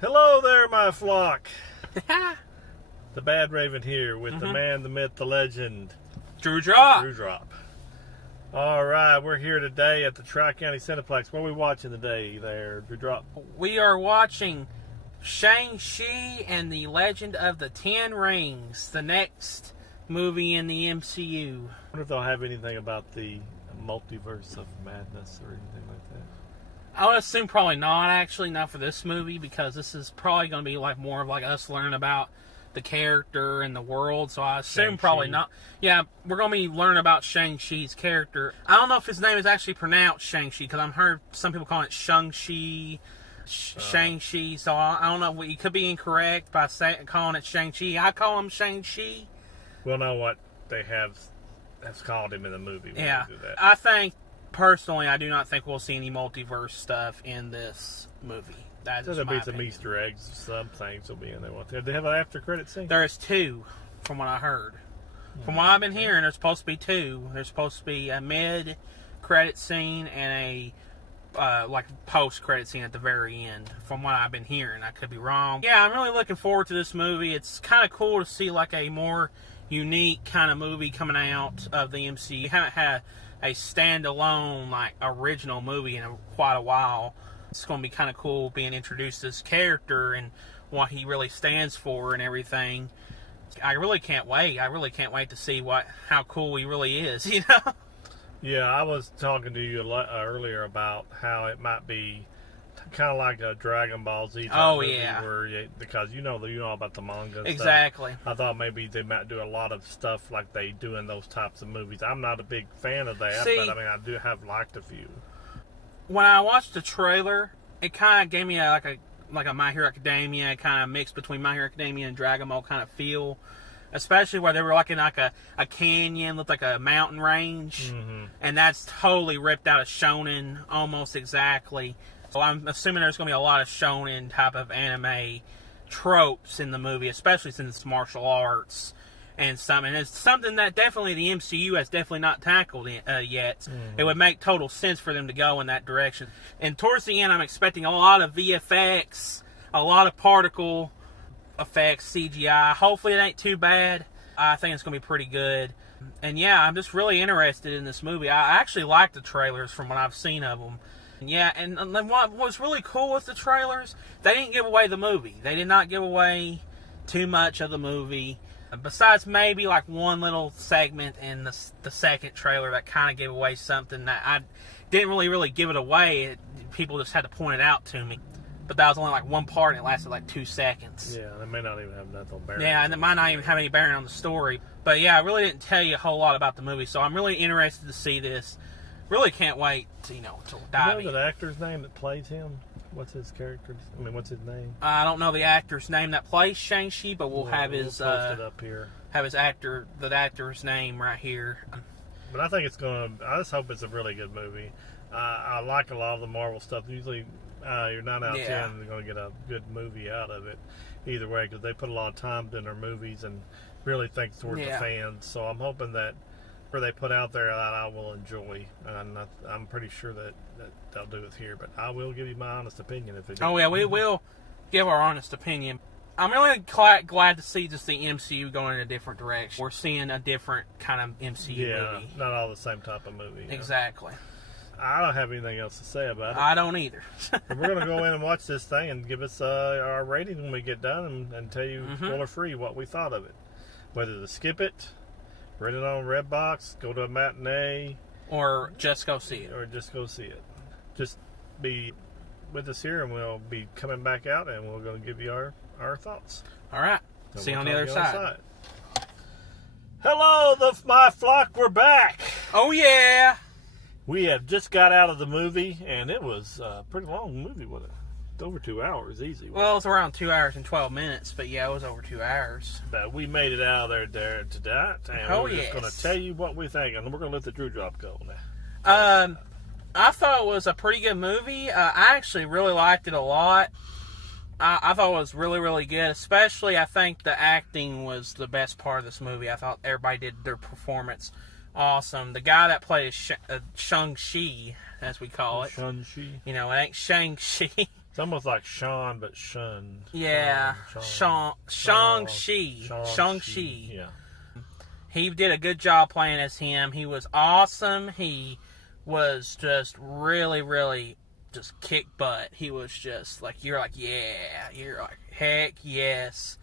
Hello there, my flock. The Bad Raven here with the man, the myth, the legend, Drewdrop. All right, we're here today at the Tri-County Cineplex. What are we watching today there, Drewdrop? We are watching Shang Chi and the Legend of the Ten Rings, the next movie in the MCU. I wonder if they'll have anything about the multiverse of madness or anything like that. I would assume probably not, actually, not for this movie, because this is probably going to be like more of like us learning about the character and the world, so I assume probably not. Yeah, we're going to be learning about Shang-Chi's character. I don't know if his name is actually pronounced Shang-Chi, because I've heard some people calling it Shang-Chi, Shang-Chi, so I don't know. You could be incorrect by calling it Shang-Chi. I call him Shang-Chi. We'll know what they have called him in the movie when Yeah, they do that. I think, personally, I do not think we'll see any multiverse stuff in this movie. That So is there'll my be some opinion. Easter eggs, some things will be in there. Do they have an after credit scene? There's two, from what I heard. From what I've been hearing, there's supposed to be two. There's supposed to be a mid-credit scene and a like post-credit scene at the very end. From what I've been hearing, I could be wrong. Yeah, I'm really looking forward to this movie. It's kind of cool to see like a more unique kind of movie coming out of the MCU. We haven't had a standalone like original movie in quite a while. It's going to be kind of cool being introduced to this character and what he really stands for and everything. I really can't wait. I really can't wait to see how cool he really is, you know? Yeah, I was talking to you earlier about how it might be kind of like a Dragon Ball Z type movie where because you know about the manga and exactly. stuff. I thought maybe they might do a lot of stuff like they do in those types of movies. I'm not a big fan of that, but I mean I do have liked a few. When I watched the trailer, it kind of gave me like a My Hero Academia kind of mix between My Hero Academia and Dragon Ball kind of feel. Especially where they were like in like a canyon, looked like a mountain range. Mm-hmm. And that's totally ripped out of Shonen almost exactly. So I'm assuming there's going to be a lot of Shonen type of anime tropes in the movie, especially since it's martial arts and something. It's something that definitely the MCU has definitely not tackled yet. Mm-hmm. It would make total sense for them to go in that direction. And towards the end, I'm expecting a lot of VFX, a lot of particle effects, CGI. Hopefully it ain't too bad. I think it's going to be pretty good. And yeah, I'm just really interested in this movie. I actually like the trailers from what I've seen of them. Yeah, and what was really cool with the trailers, they didn't give away the movie. They did not give away too much of the movie. Besides maybe like one little segment in the second trailer that kind of gave away something that I didn't really give it away. People just had to point it out to me. But that was only like one part and it lasted like 2 seconds. Yeah, they may not even have nothing bearing. Yeah, and it might not even have any bearing on the story. But yeah, I really didn't tell you a whole lot about the movie, so I'm really interested to see this. Really can't wait to dive in. You know the actor's name that plays him? What's his character? I mean, what's his name? I don't know the actor's name that plays Shang-Chi, but we'll have his post it up here. Have the actor's name right here. But I think it's gonna. I just hope it's a really good movie. I like a lot of the Marvel stuff. Usually, you're 9 out of 10 are going to get a good movie out of it. Either way, because they put a lot of time in their movies and really think towards the fans. So I'm hoping that where they put out there that I will enjoy. And I'm pretty sure that they'll do it here. But I will give you my honest opinion if they do. Oh yeah, we will give our honest opinion. I'm really glad to see just the MCU going in a different direction. We're seeing a different kind of MCU movie. Yeah, not all the same type of movie. Exactly. I don't have anything else to say about it. I don't either. We're going to go in and watch this thing and give us our rating when we get done and tell you spoiler-free what we thought of it. Whether to skip it, rent it on Redbox, go to a matinee. Or just go see it. Just be with us here and we'll be coming back out and we're going to give you our thoughts. All right. So see you on the other side. Hello, my flock. We're back. Oh, yeah. We have just got out of the movie, and it was a pretty long movie, wasn't it? It's over 2 hours, easy. Well, it's around 2 hours and 12 minutes, but yeah, it was over 2 hours. But we made it out of there today, and we're just going to tell you what we think, and we're going to let the Drewdrop go now. I thought it was a pretty good movie. I actually really liked it a lot. I thought it was really, really good, especially I think the acting was the best part of this movie. I thought everybody did their performance awesome. The guy that plays Shang Chi, as we call it. Shang Chi. You know, it ain't Shang Chi. It's almost like Sean, but Shun. Yeah, Shang Chi. Yeah. He did a good job playing as him. He was awesome. He was just really, really just kick butt. He was just like, you're like, yeah. You're like, heck yes.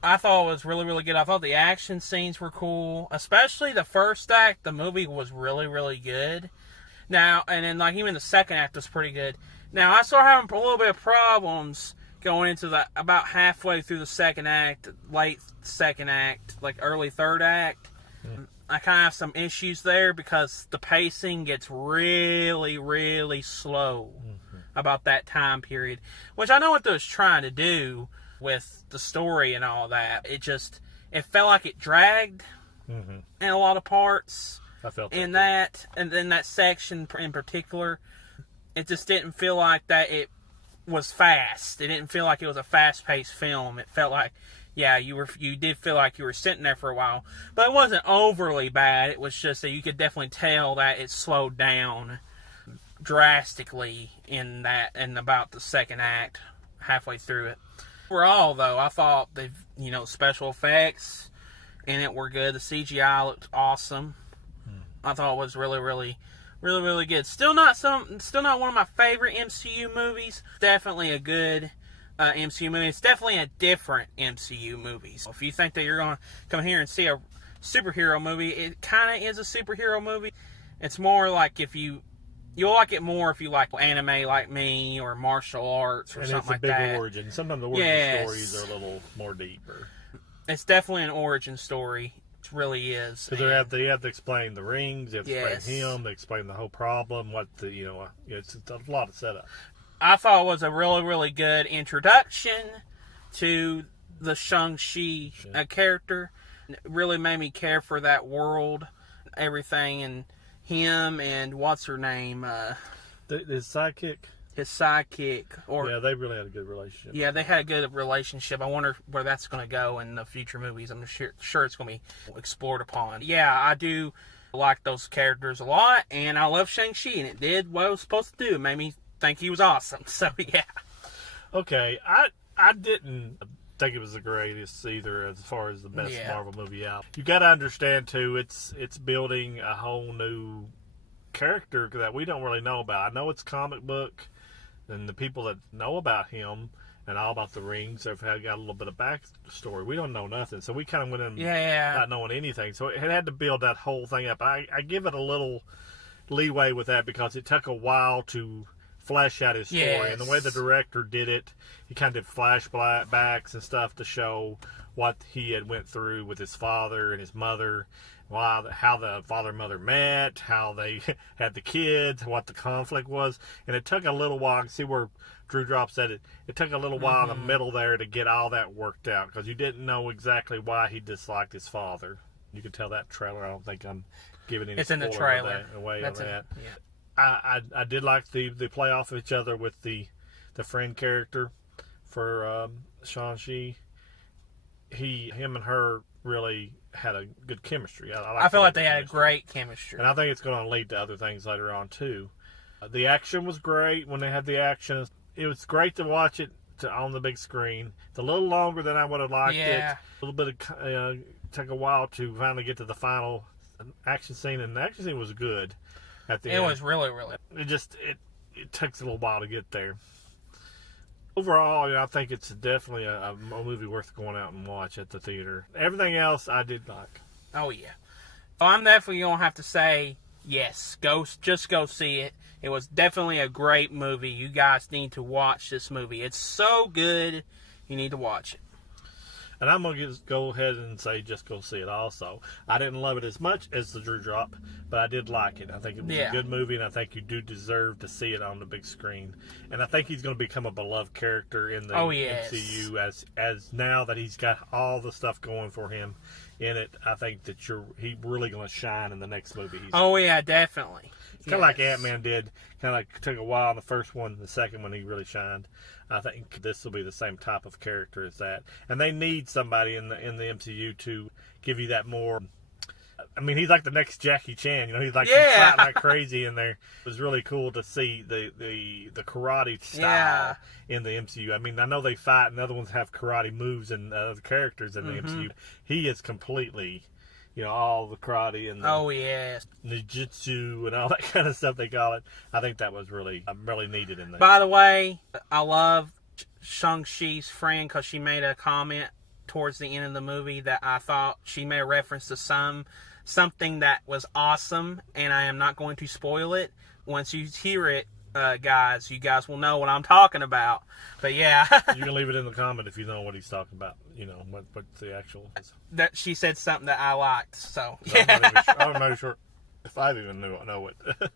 I thought it was really, really good. I thought the action scenes were cool. Especially the first act. The movie was really, really good. Now, and then like even the second act was pretty good. Now, I started having a little bit of problems going into the about halfway through the second act, late second act, like early third act. I kind of have some issues there because the pacing gets really, really slow about that time period, which I know what they was trying to do with the story and all that. It felt like it dragged in a lot of parts. I felt in that, and then that section in particular. It just didn't feel like that it was fast. It didn't feel like it was a fast-paced film. It felt like, yeah, you did feel like you were sitting there for a while. But it wasn't overly bad. It was just that you could definitely tell that it slowed down drastically in about the second act, halfway through it. Overall, though, I thought special effects in it were good. The CGI looked awesome. I thought it was really, really, really, really good. Still not one of my favorite MCU movies. Definitely a good MCU movie. It's definitely a different MCU movie. So if you think that you're going to come here and see a superhero movie, it kind of is a superhero movie. It's more like you'll like it more if you like anime like me or martial arts or something like that. And it's a big origin. Sometimes the origin stories are a little more deeper. It's definitely an origin story. Really is. Because they have to explain the rings, they have to explain him, they explain the whole problem, it's a lot of setup. I thought it was a really, really good introduction to the Shang-Chi character. It really made me care for that world, everything, and him and what's her name? His sidekick. Yeah, they really had a good relationship. Yeah, they had a good relationship. I wonder where that's going to go in the future movies. I'm sure it's going to be explored upon. Yeah, I do like those characters a lot, and I love Shang-Chi, and it did what it was supposed to do. It made me think he was awesome. So, yeah. Okay, I didn't think it was the greatest either as far as the best Marvel movie out. You got to understand, too, it's building a whole new character that we don't really know about. I know it's comic book, and the people that know about him and all about the rings have got a little bit of backstory. We don't know nothing, so we kind of went in not knowing anything. So it had to build that whole thing up. I give it a little leeway with that because it took a while to flesh out his story, and the way the director did it, he kind of did flashbacks and stuff to show what he had went through with his father and his mother. How the father and mother met, how they had the kids, what the conflict was. And it took a little while. See where Drewdrop said it took a little while in the middle there to get all that worked out because you didn't know exactly why he disliked his father. You could tell that trailer. I don't think I'm giving any spoiler in the trailer. Away on that. I did like the play off of each other with the friend character for Shang-Chi. Him and her really had a good chemistry. I feel like they had a great chemistry. And I think it's going to lead to other things later on, too. The action was great when they had the action. It was great to watch it on the big screen. It's a little longer than I would have liked it. A little bit of took a while to finally get to the final action scene, and the action scene was good at the end. It was really, really. It takes a little while to get there. Overall, I think it's definitely a movie worth going out and watch at the theater. Everything else I did like. Oh, yeah. I'm definitely going to have to say yes. Just go see it. It was definitely a great movie. You guys need to watch this movie. It's so good. You need to watch it. And I'm going to go ahead and say just go see it also. I didn't love it as much as the Drewdrop, but I did like it. I think it was a good movie, and I think you do deserve to see it on the big screen. And I think he's going to become a beloved character in the MCU as now that he's got all the stuff going for him in it. I think that he's really going to shine in the next movie. Definitely. Kind of like Ant-Man did. Kind of like took a while in the first one, the second one he really shined. I think this will be the same type of character as that. And they need somebody in the MCU to give you that more I mean, he's like the next Jackie Chan. You know, he's like he's fighting like crazy in there. It was really cool to see the karate style in the MCU. I mean, I know they fight and other ones have karate moves and other characters in the MCU. He is completely, you know, all the karate and the ninjutsu and all that kind of stuff they call it. I think that was really needed in there. By the way, I love Shang Chi's friend because she made a comment towards the end of the movie that I thought she made a reference to something that was awesome, and I am not going to spoil it. Once you hear it, guys, you guys will know what I'm talking about. But yeah. You can leave it in the comment if you know what he's talking about. You know, what the actual is. That she said something that I liked, so yeah. I'm not sure if I even know it.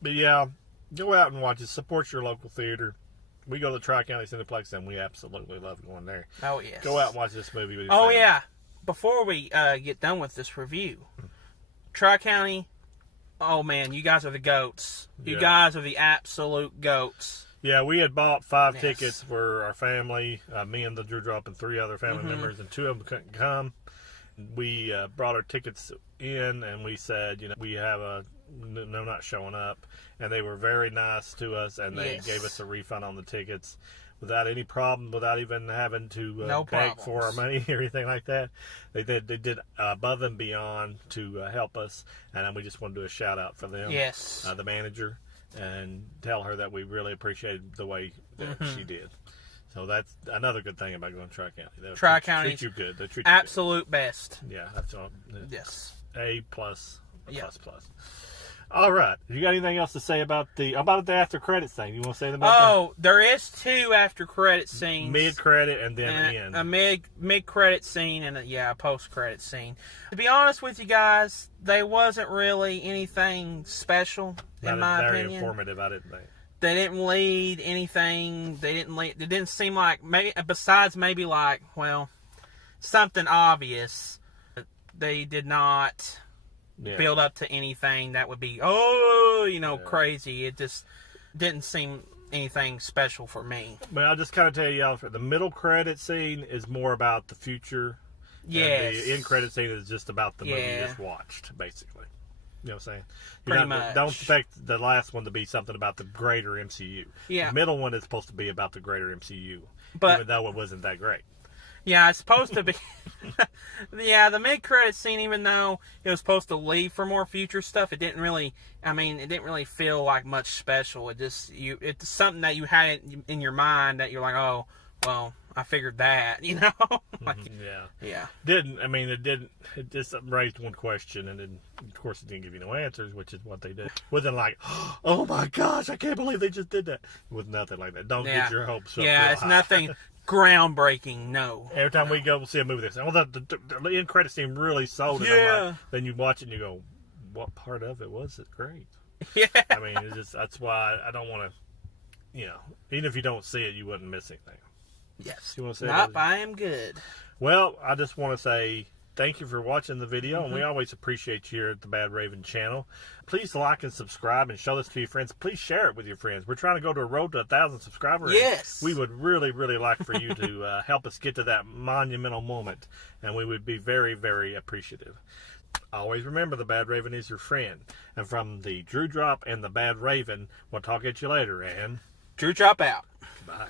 But yeah, go out and watch it. Support your local theater. We go to the Tri-County Cineplex, and we absolutely love going there. Oh, yes. Go out and watch this movie with your family. family. Yeah. Before we get done with this review, Tri-County, oh, man, you guys are the goats. You guys are the absolute goats. Yeah, we had bought 5 tickets for our family, me and the Drewdrop and 3 other family members, and 2 of them couldn't come. We brought our tickets in, and we said, you know, we have no, not showing up. And they were very nice to us, and they gave us a refund on the tickets without any problem, without even having to beg for our money or anything like that. They did above and beyond to help us, and we just want to do a shout out for them. Yes. The manager, and tell her that we really appreciated the way that she did. So that's another good thing about going to Tri-County. Tri-County treat you good. They treat absolute you good. Best. Yeah, that's all. Yes. A plus. Plus. All right. You got anything else to say about the after credits thing? You want to say about that? Oh, there is 2 after credit scenes. Mid credit and then the end. A mid credit scene and a post credit scene. To be honest with you guys, they wasn't really anything special in my opinion. Very informative, I didn't think. They didn't lead anything. It didn't seem like besides maybe like something obvious. They did not build up to anything that would be crazy. It just didn't seem anything special for me. But I'll just kind of tell you, the middle credit scene is more about the future. Yes. And the end credit scene is just about the movie you just watched, basically. You know what I'm saying? Pretty much. Don't expect the last one to be something about the greater MCU. Yeah. The middle one is supposed to be about the greater MCU, even though it wasn't that great. Yeah, it's supposed to be. The mid-credit scene, even though it was supposed to leave for more future stuff, it didn't really. I mean, it didn't really feel like much special. It's something that you had in your mind that you're like, oh, well, I figured that, you know. Yeah. It didn't. It just raised one question, and then of course it didn't give you no answers, which is what they did. It wasn't like, oh my gosh, I can't believe they just did that. It was nothing like that. Don't get your hopes up. Yeah, it's nothing groundbreaking. No. Every time we go see a movie, they say, "Oh, the end credit scene really sold it." Yeah. Then you watch it and you go, "What part of it was it great?" Yeah. I mean, it's just that's why I don't want to, even if you don't see it, you wouldn't miss anything. Yes. You want to say nope, I am good. Well, I just want to say thank you for watching the video, and we always appreciate you here at the Bad Raven channel. Please like and subscribe and show this to your friends. Please share it with your friends. We're trying to go to a road to 1,000 subscribers. Yes. We would really, really like for you to help us get to that monumental moment, and we would be very, very appreciative. Always remember, the Bad Raven is your friend. And from the Drewdrop and the Bad Raven, we'll talk at you later, and Drewdrop out. bye.